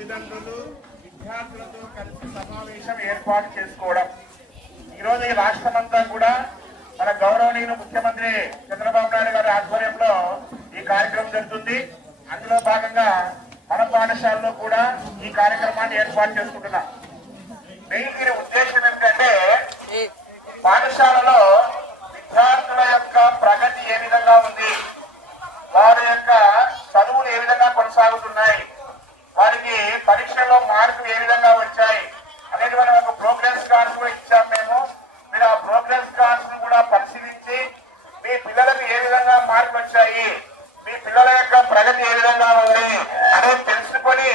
తల్లిదండ్రులు విద్యార్థులతో కలిసి సమావేశం ఏర్పాటు చేసుకోవడం. ఈరోజు ఈ రాష్ట్రమంతా కూడా మన గౌరవనీయులు ముఖ్యమంత్రి చంద్రబాబు నాయుడు గారి ఆధ్వర్యంలో ఈ కార్యక్రమం జరుగుతుంది. అందులో భాగంగా మన పాఠశాలలో కూడా ఈ కార్యక్రమాన్ని ఏర్పాటు చేసుకుంటున్నాం. మెయిన్ దీని ఉద్దేశం ఏంటంటే పాఠశాలలో విద్యార్థుల యొక్క ప్రగతి ఏ విధంగా ఉంది, వారి యొక్క చదువులు ఏ విధంగా కొనసాగుతున్నాయి, వారికి పరీక్షల్లో మార్కులు ఏ విధంగా వచ్చాయి అనేది మనం ఒక ప్రోగ్రెస్ కార్డ్స్ కూడా ఇచ్చాం మేము. మీరు ఆ ప్రోగ్రెస్ కార్డ్స్ కూడా పరిశీలించి మీ పిల్లలకు ఏ విధంగా మార్కులు వచ్చాయి, మీ పిల్లల యొక్క ప్రగతి ఏ విధంగా ఉంది అనేది తెలుసుకొని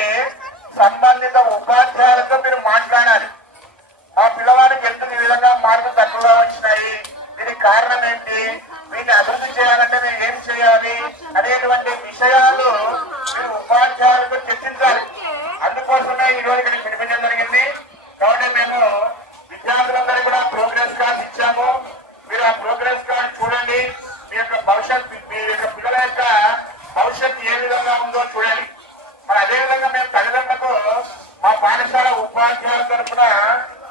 సంబంధిత ఉపాధ్యాయులతో మీరు మాట్లాడాలి. ఆ పిల్లవాడికి ఎందుకు ఈ విధంగా మార్కులు తక్కువగా వచ్చినాయి, దీనికి కారణం ఏంటి, వీటిని అభివృద్ధి చేయాలంటే మేము ఏం చేయాలి అనేటువంటి విషయాలు మీరు ఉపాధ్యాయులతో చర్చించాలి. అందుకోసమే ఈ రోజు ఇక్కడ పిలిపించడం జరిగింది. కాబట్టి మేము విద్యార్థులందరూ కూడా ప్రోగ్రెస్ కార్డ్స్ ఇచ్చాము. మీరు ఆ ప్రోగ్రెస్ కార్డ్ చూడండి. మీ యొక్క భవిష్యత్, మీ యొక్క పిల్లల యొక్క భవిష్యత్తు ఏ విధంగా ఉందో చూడండి. మరి అదేవిధంగా మేము తల్లిదండ్రులకు మా పాఠశాల ఉపాధ్యాయుల తరఫున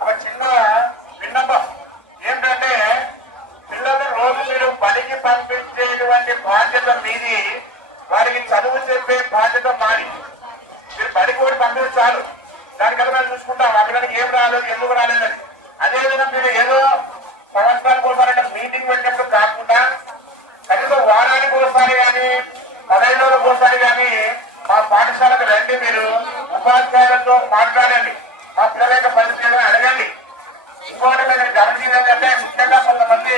ఒక చిన్న విన్నపం ఏంటంటే, పిల్లలు రోజు మీరు బడికి పంపించేటువంటి బాధ్యత మీది, వారికి చదువు చెప్పే బాధ్యత మాది. మీరు బడికి కూడా పంపించాలి, దానికన్నా మేము చూసుకుంటాం ఆ పిల్లలకి ఏం రాలేదు, ఎందుకు రాలేదని. అదేవిధంగా మీరు ఏదో సంవత్సరానికి ఒకసారి మీటింగ్ పెట్టినప్పుడు కాకుండా కనీసం వారానికి ఒకసారి కానీ 15 రోజులకు ఒకసారి కానీ మా పాఠశాలకు రండి. మీరు ఉపాధ్యాయులతో మాట్లాడండి, మా పిల్లల యొక్క పరిస్థితి ఏదైనా అడగండి. ఇంకోటి మీరు గమనించింది ఏంటంటే, ముఖ్యంగా కొంతమంది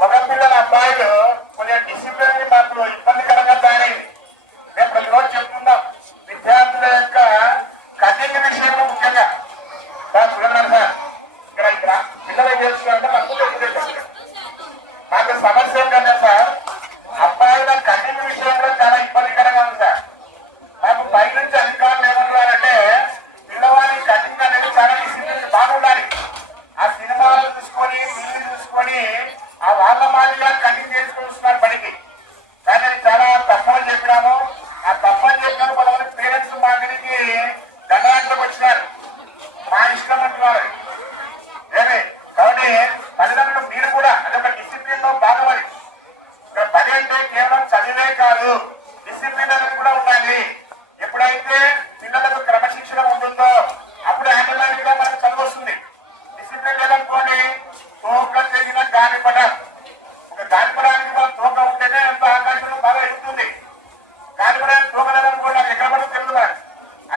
మగ పిల్లల అబ్బాయిలు కొంచెం డిసిప్లిన్ మాకు ఇబ్బందికరంగా తయారైంది. మేము ప్రతిరోజు చెప్తున్నాం, విద్యార్థుల యొక్క కఠిన విషయంలో ముఖ్యంగా సార్ చూడన్నారు సార్, ఇక్కడ పిల్లలు తెలుసుకుంటే మాకు సమస్య ఏంటంటే సార్, అబ్బాయిల కఠిన విషయంలో చాలా ఇబ్బందికరంగా ఉంది సార్. మాకు పై నుంచి